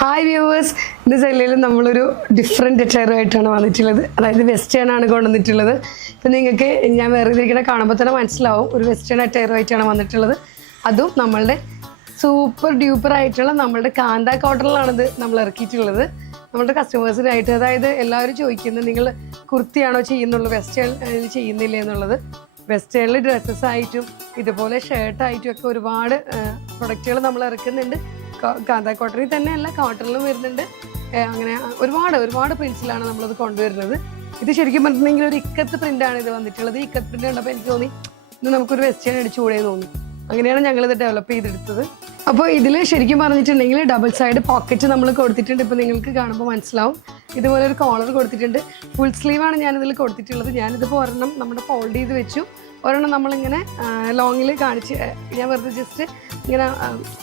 Hi viewers, ഇന്ന് സെല്ലയിൽ നമ്മളൊരു different അറ്റയറുമായിട്ടാണ് വന്നിട്ടുള്ളത്. അതായത് വെസ്റ്റേൺ ആണ് കൊണ്ടുവന്നിട്ടുള്ളത്. ഇപ്പം നിങ്ങൾക്ക് ഞാൻ വേറെ ഇരിക്കുന്ന കാണുമ്പോൾ തന്നെ മനസ്സിലാവും, ഒരു വെസ്റ്റേൺ അറ്റയറുമായിട്ടാണ് വന്നിട്ടുള്ളത്. അതും നമ്മളുടെ സൂപ്പർ ഡ്യൂപ്പർ ആയിട്ടുള്ള നമ്മളുടെ കാന്ത കോട്ടണിലാണിത് നമ്മൾ ഇറക്കിയിട്ടുള്ളത്. നമ്മളുടെ കസ്റ്റമേഴ്സിനായിട്ട്, അതായത് എല്ലാവരും ചോദിക്കുന്നത് നിങ്ങൾ കുർത്തിയാണോ ചെയ്യുന്നുള്ളൂ, വെസ്റ്റേൺ ചെയ്യുന്നില്ല എന്നുള്ളത്. വെസ്റ്റേണിൽ ഡ്രസ്സസ് ആയിട്ടും ഇതുപോലെ ഷർട്ടായിട്ടും ഒക്കെ ഒരുപാട് പ്രൊഡക്റ്റുകൾ നമ്മൾ ഇറക്കുന്നുണ്ട്. കാന്ത കോട്ടണിൽ തന്നെയല്ല, കോട്ടണിലും വരുന്നുണ്ട്. അങ്ങനെ ഒരുപാട് പ്രിൻസിലാണ് നമ്മളത് കൊണ്ടുവരുന്നത്. ഇത് ശരിക്കും പറഞ്ഞിട്ടുണ്ടെങ്കിൽ ഒരു ഇക്കത്ത് പ്രിൻ്റാണ് ഇത് വന്നിട്ടുള്ളത്. ഈ ഇക്കത്ത് പ്രിൻ്റ് കണ്ടപ്പോൾ എനിക്ക് തോന്നി ഇത് നമുക്കൊരു വെസ്റ്റേൺ അടിച്ചുകൂടെ തോന്നി. അങ്ങനെയാണ് ഞങ്ങളിത് ഡെവലപ്പ് ചെയ്തെടുത്തത്. അപ്പോൾ ഇതിൽ ശരിക്കും പറഞ്ഞിട്ടുണ്ടെങ്കിൽ ഡബിൾ സൈഡ് പോക്കറ്റ് നമ്മൾ കൊടുത്തിട്ടുണ്ട്. ഇപ്പോൾ നിങ്ങൾക്ക് കാണുമ്പോൾ മനസ്സിലാവും. ഇതുപോലെ ഒരു കോളർ കൊടുത്തിട്ടുണ്ട്. ഫുൾ സ്ലീവാണ് ഞാനിതിൽ കൊടുത്തിട്ടുള്ളത്. ഞാനിതിപ്പോൾ ഒരെണ്ണം നമ്മുടെ ഫോൾഡ് ചെയ്ത് വെച്ചു, ഒരെണ്ണം നമ്മളിങ്ങനെ ലോങ്ങിൽ കാണിച്ച് ഞാൻ വെറുതെ ജസ്റ്റ് ഇങ്ങനെ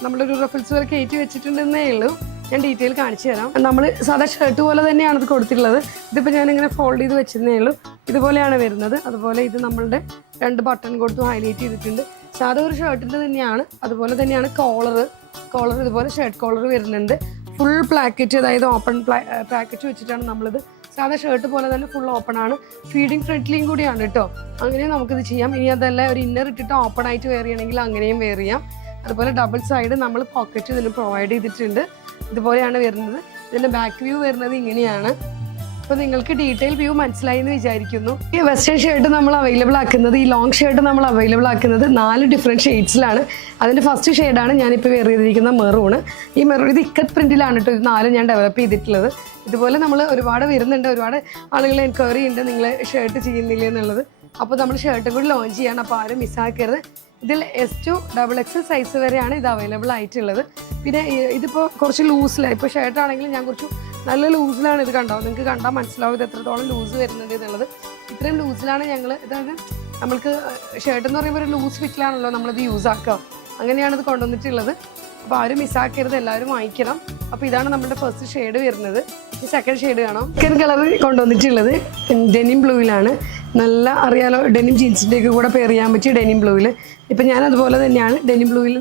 നമ്മളൊരു റഫിൾസ് വരെ കയറ്റി വെച്ചിട്ടുണ്ടെന്നേ ഉള്ളൂ. ഞാൻ ഡീറ്റെയിൽ കാണിച്ചു തരാം. നമ്മൾ സാധാ ഷർട്ട് പോലെ തന്നെയാണ് ഇത് കൊടുത്തിട്ടുള്ളത്. ഇതിപ്പോൾ ഞാനിങ്ങനെ ഫോൾഡ് ചെയ്ത് വെച്ചതേ ഉള്ളൂ. ഇതുപോലെയാണ് വരുന്നത്. അതുപോലെ ഇത് നമ്മളുടെ 2 ബട്ടൺ കൊടുത്ത് ഹൈലൈറ്റ് ചെയ്തിട്ടുണ്ട്. സാധാ ഒരു ഷർട്ടിൻ്റെ തന്നെയാണ്. അതുപോലെ തന്നെയാണ് കോളർ ഇതുപോലെ ഷർട്ട് കോളർ വരുന്നുണ്ട്. ഫുൾ പ്ലാക്കറ്റ്, അതായത് ഓപ്പൺ പ്ലാക്കറ്റ് വെച്ചിട്ടാണ് നമ്മളിത്. സാധാ ഷർട്ട് പോലെ തന്നെ ഫുൾ ഓപ്പൺ ആണ്. ഫീഡിങ് ഫ്രണ്ട്ലിയും കൂടിയാണ് കേട്ടോ. അങ്ങനെയും നമുക്കിത് ചെയ്യാം. ഇനി അതല്ല ഒരു ഇന്നർ ഇട്ടിട്ട് ഓപ്പൺ ആയിട്ട് വെയർ ചെയ്യണമെങ്കിൽ അങ്ങനെയും വെയർ ചെയ്യാം. അതുപോലെ ഡബിൾ സൈഡ് നമ്മൾ പോക്കറ്റ് ഇതിന് പ്രൊവൈഡ് ചെയ്തിട്ടുണ്ട്. ഇതുപോലെയാണ് വരുന്നത്. ഇതിൻ്റെ ബാക്ക് വ്യൂ വരുന്നത് ഇങ്ങനെയാണ്. അപ്പോൾ നിങ്ങൾക്ക് ഡീറ്റെയിൽ വ്യൂ മനസ്സിലായി എന്ന് വിചാരിക്കുന്നു. ഈ വെസ്റ്റേൺ ഷർട്ട് നമ്മൾ അവൈലബിൾ ആക്കുന്നത്, ഈ ലോങ് ഷർട്ട് നമ്മൾ അവൈലബിൾ ആക്കുന്നത് 4 ഡിഫറെൻറ്റ് ഷെയ്ഡ്സിലാണ്. അതിൻ്റെ ഫസ്റ്റ് ഷെയ്ഡാണ് ഞാനിപ്പോൾ വെയർ ചെയ്തിരിക്കുന്ന മെറൂണ്. ഈ മെറൂൺ ഇത് ഇക്കത്ത് പ്രിൻറ്റിലാണ് കേട്ടോ. ഇത് 4 ഞാൻ ഡെവലപ്പ് ചെയ്തിട്ടുള്ളത്. ഇതുപോലെ നമ്മൾ ഒരുപാട് വരുന്നുണ്ട്. ഒരുപാട് ആളുകൾ എൻക്വയറി ഉണ്ട് നിങ്ങൾ ഷർട്ട് ചെയ്യുന്നില്ല എന്നുള്ളത്. അപ്പോൾ നമ്മൾ ഷർട്ടും കൂടി ലോഞ്ച് ചെയ്യണം. അപ്പോൾ ആരും മിസ്സാക്കരുത്. ഇതിൽ S2 XXL സൈസ് വരെയാണ് ഇത് അവൈലബിൾ ആയിട്ടുള്ളത്. പിന്നെ ഇതിപ്പോൾ കുറച്ച് ലൂസിലാണ്. ഇപ്പോൾ ഷർട്ടാണെങ്കിൽ ഞാൻ കുറച്ച് നല്ല ലൂസിലാണ് ഇത് കണ്ടോ. നിങ്ങൾക്ക് കണ്ടാൽ മനസ്സിലാവും ഇത് എത്രത്തോളം ലൂസ് വരുന്നുണ്ട് എന്നുള്ളത്. ഇത്രയും ലൂസിലാണ് ഞങ്ങൾ, അതായത് നമ്മൾക്ക് ഷർട്ട് എന്ന് പറയുമ്പോൾ ഒരു ലൂസ് ഫിറ്റിലാണല്ലോ നമ്മളിത് യൂസ് ആക്കുക. അങ്ങനെയാണ് ഇത് കൊണ്ടുവന്നിട്ടുള്ളത്. അപ്പോൾ ആരും മിസ്സാക്കരുത്, എല്ലാവരും വാങ്ങിക്കണം. അപ്പോൾ ഇതാണ് നമ്മുടെ ഫസ്റ്റ് ഷെയ്ഡ് വരുന്നത്. ഈ സെക്കൻഡ് ഷെയ്ഡ് കാണാം. സെക്കൻഡ് കളർ കൊണ്ടുവന്നിട്ടുള്ളത് ഡെനിം ബ്ലൂവിലാണ്. നല്ല അറിയാലോ, ഡെനിം ജീൻസിൻ്റെയൊക്കെ കൂടെ പെയർ ചെയ്യാൻ പറ്റിയ ഡെനിം ബ്ലൂവിൽ. ഇപ്പം ഞാൻ അതുപോലെ തന്നെയാണ് ഡെനിം ബ്ലൂവിൽ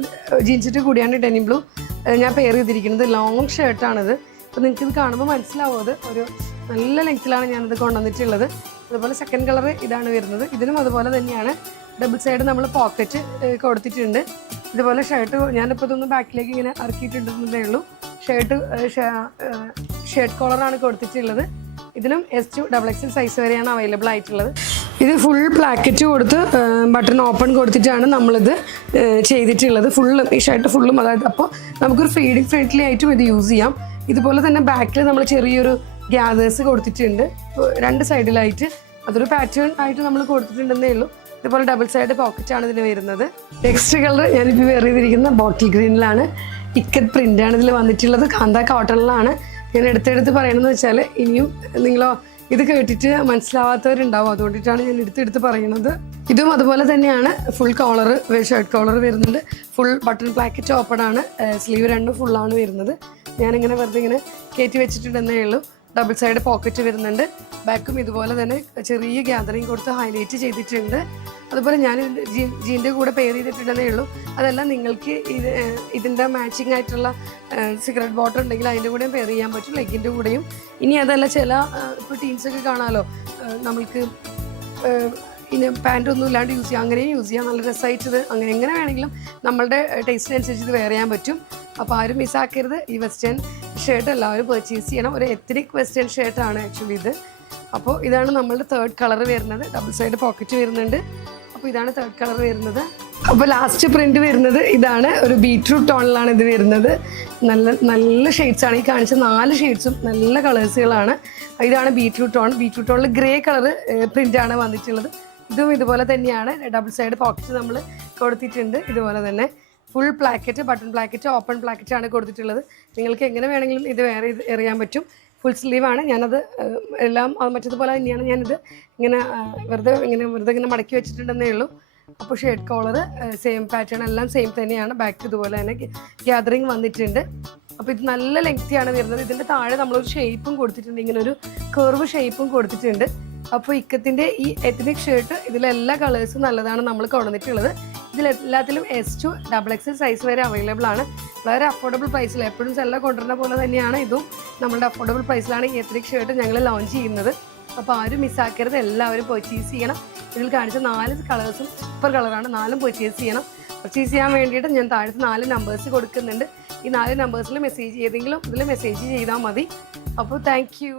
ജീൻസിൻ്റെ കൂടിയാണ് ഡെനിം ബ്ലൂ ഞാൻ പെയർ ചെയ്തിരിക്കുന്നത്. ലോങ് ഷർട്ടാണിത്. അപ്പോൾ നിങ്ങൾക്കിത് കാണുമ്പോൾ മനസ്സിലാവും, അത് ഒരു നല്ല ലെങ്ത്തിലാണ് ഞാനിത് കൊണ്ടുവന്നിട്ടുള്ളത്. അതുപോലെ സെക്കൻഡ് കളർ ഇതാണ് വരുന്നത്. ഇതിനും അതുപോലെ തന്നെയാണ് ഡബിൾ സൈഡ് നമ്മൾ പോക്കറ്റ് കൊടുത്തിട്ടുണ്ട്. ഇതുപോലെ ഷർട്ട് ഞാനിപ്പോൾ ഇതൊന്ന് ബാക്കിലേക്ക് ഇങ്ങനെ ഇറക്കിയിട്ടുണ്ടെന്നേ ഉള്ളൂ. ഷർട്ട് കോളറാണ് കൊടുത്തിട്ടുള്ളത്. ഇതിനും S2 XXL സൈസ് വരെയാണ് അവൈലബിൾ ആയിട്ടുള്ളത്. ഇത് ഫുൾ പ്ലാക്കറ്റ് കൊടുത്ത് ബട്ടൺ ഓപ്പൺ കൊടുത്തിട്ടാണ് നമ്മളിത് ചെയ്തിട്ടുള്ളത്. ഫുള്ളും ഈ ഷർട്ട് ഫുള്ളും, അതായത് അപ്പോൾ നമുക്കൊരു ഫീഡിങ് ഫ്രണ്ട്ലി ആയിട്ടും ഇത് യൂസ് ചെയ്യാം. ഇതുപോലെ തന്നെ ബാക്കിൽ നമ്മൾ ചെറിയൊരു ഗ്യാദേഴ്സ് കൊടുത്തിട്ടുണ്ട് 2 സൈഡിലായിട്ട്. അതൊരു പാറ്റേൺ ആയിട്ട് നമ്മൾ കൊടുത്തിട്ടുണ്ടെന്നേ ഉള്ളൂ. ഇതുപോലെ ഡബിൾ സൈഡ് പോക്കറ്റാണ് ഇതിന് വരുന്നത്. നെക്സ്റ്റ് കളർ ഞാനിപ്പോൾ വെയർ ചെയ്തിരിക്കുന്ന ബോട്ടിൽ ഗ്രീനിലാണ്. ഇക്കത്ത് പ്രിൻ്റാണ് ഇതിൽ വന്നിട്ടുള്ളത്. കാന്ത കോട്ടണിലാണ്. ഞാൻ എടുത്തെടുത്ത് പറയണമെന്ന് വെച്ചാൽ ഇനിയും നിങ്ങളോ ഇത് കേട്ടിട്ട് മനസ്സിലാവാത്തവരുണ്ടാവും, അതുകൊണ്ടിട്ടാണ് ഞാൻ എടുത്തെടുത്ത് പറയുന്നത്. ഇതും അതുപോലെ തന്നെയാണ്. ഫുൾ കോളർ, ഷർട്ട് കോളർ വരുന്നുണ്ട്. ഫുൾ ബട്ടൺ പ്ലാക്കറ്റ് ഓപ്പൺ ആണ്. സ്ലീവ് 2 ഫുള്ളാണ് വരുന്നത്. ഞാനിങ്ങനെ വെറുതെ ഇങ്ങനെ കയറ്റി വെച്ചിട്ടുണ്ടെന്നേ ഉള്ളൂ. ഡബിൾ സൈഡ് പോക്കറ്റ് വരുന്നുണ്ട്. ബാക്കും ഇതുപോലെ തന്നെ ചെറിയ ഗ്യാതറിങ് കൊടുത്ത് ഹൈലൈറ്റ് ചെയ്തിട്ടുണ്ട്. അതുപോലെ ഞാൻ ജീൻ്റെ കൂടെ പെയർ ചെയ്തിട്ടുണ്ടെന്നേ ഉള്ളൂ. അതെല്ലാം നിങ്ങൾക്ക് ഇതിൻ്റെ മാച്ചിങ് ആയിട്ടുള്ള സിഗരറ്റ് ബോട്ടം ഉണ്ടെങ്കിൽ അതിൻ്റെ കൂടെയും പെയർ ചെയ്യാൻ പറ്റും, ലെഗിൻ്റെ കൂടെയും. ഇനി അതല്ല, ചില ഇപ്പോൾ ടീൻസൊക്കെ കാണാമല്ലോ, നമ്മൾക്ക് ഇനി പാൻറ് ഒന്നും ഇല്ലാണ്ട് യൂസ് ചെയ്യാം, അങ്ങനെയും യൂസ് ചെയ്യാം. നല്ല രസമായിട്ടത് അങ്ങനെ എങ്ങനെ വേണമെങ്കിലും നമ്മളുടെ ടേസ്റ്റിനനുസരിച്ച് ഇത് വെയർ ചെയ്യാൻ പറ്റും. അപ്പോൾ ആരും മിസ്സാക്കരുത്. ഈ വെസ്റ്റേൺ ഷർട്ട് എല്ലാവരും പർച്ചേസ് ചെയ്യണം. ഒരു എത്നിക് വെസ്റ്റേൺ ഷർട്ടാണ് ആക്ച്വലി ഇത്. അപ്പോൾ ഇതാണ് നമ്മളുടെ 3rd കളർ വരുന്നത്. ഡബിൾ സൈഡ് പോക്കറ്റ് വരുന്നുണ്ട്. അപ്പോൾ ഇതാണ് 3rd കളർ വരുന്നത്. അപ്പോൾ ലാസ്റ്റ് പ്രിന്റ് വരുന്നത് ഇതാണ്. ഒരു ബീറ്റ്റൂട്ട് ടോണിലാണ് ഇത് വരുന്നത്. നല്ല ഷെയ്ഡ്സാണ് ഈ കാണിച്ച 4 ഷെയ്ഡ്സും നല്ല കളേഴ്സുകളാണ്. ഇതാണ് ബീറ്റ്റൂട്ട് ടോൺ. ബീറ്റ്റൂട്ട് ടോണിൽ ഗ്രേ കളർ പ്രിൻ്റാണ് വന്നിട്ടുള്ളത്. ഇതും ഇതുപോലെ തന്നെയാണ്. ഡബിൾ സൈഡ് പോക്കറ്റ് നമ്മൾ കൊടുത്തിട്ടുണ്ട്. ഇതുപോലെ തന്നെ full placket, button placket, open പ്ലാക്കറ്റാണ് കൊടുത്തിട്ടുള്ളത്. നിങ്ങൾക്ക് എങ്ങനെ വേണമെങ്കിലും ഇത് വേറെ എറിയാൻ പറ്റും. ഫുൾ സ്ലീവാണ്. ഞാനത് എല്ലാം മറ്റതുപോലെ തന്നെയാണ് ഞാനിത് ഇങ്ങനെ വെറുതെ ഇങ്ങനെ മടക്കി വെച്ചിട്ടുണ്ടെന്നേ ഉള്ളൂ. അപ്പോൾ ഷർട്ട് കോളർ സെയിം പാറ്റേൺ എല്ലാം സെയിം തന്നെയാണ്. ബാക്ക് ഇതുപോലെ തന്നെ ഗ്യാതറിങ് വന്നിട്ടുണ്ട്. അപ്പോൾ ഇത് നല്ല ലെങ്തിയാണ് വരുന്നത്. ഇതിൻ്റെ താഴെ നമ്മളൊരു ഷേപ്പും കൊടുത്തിട്ടുണ്ട്, ഇങ്ങനെ ഒരു കർവ് ഷേപ്പും കൊടുത്തിട്ടുണ്ട്. അപ്പോൾ ഇക്കത്തിൻ്റെ ഈ എത്നിക് ഷർട്ട് ഇതിലെല്ലാ കളേഴ്സും നല്ലതാണ് നമ്മൾ കൊണ്ടുവന്നിട്ടുള്ളത്. ഇതിലെല്ലാത്തിലും S2 XXL സൈസ് വരെ അവൈലബിൾ ആണ്. വളരെ അഫോർഡബിൾ പ്രൈസിൽ എപ്പോഴും സെല്ല കൊണ്ടുവരുന്ന പോലെ തന്നെയാണ് ഇതും നമ്മളുടെ അഫോർഡബിൾ പ്രൈസിലാണ് ഈ എത്നിക് ഷർട്ട് ഞങ്ങൾ ലോഞ്ച് ചെയ്യുന്നത്. അപ്പോൾ ആരും മിസ്സാക്കരുത്, എല്ലാവരും പർച്ചേസ് ചെയ്യണം. ഇതിൽ കാണിച്ച 4 കളേഴ്സും സൂപ്പർ കളറാണ്, 4ഉം പർച്ചേസ് ചെയ്യണം. പർച്ചേസ് ചെയ്യാൻ വേണ്ടിയിട്ട് ഞാൻ താഴത്ത് 4 നമ്പേഴ്സ് കൊടുക്കുന്നുണ്ട്. ഈ 4 നമ്പേഴ്സിൽ മെസ്സേജ് ചെയ്തെങ്കിലും ഇതിൽ മെസ്സേജ് ചെയ്താൽ മതി. അപ്പോൾ താങ്ക് യു.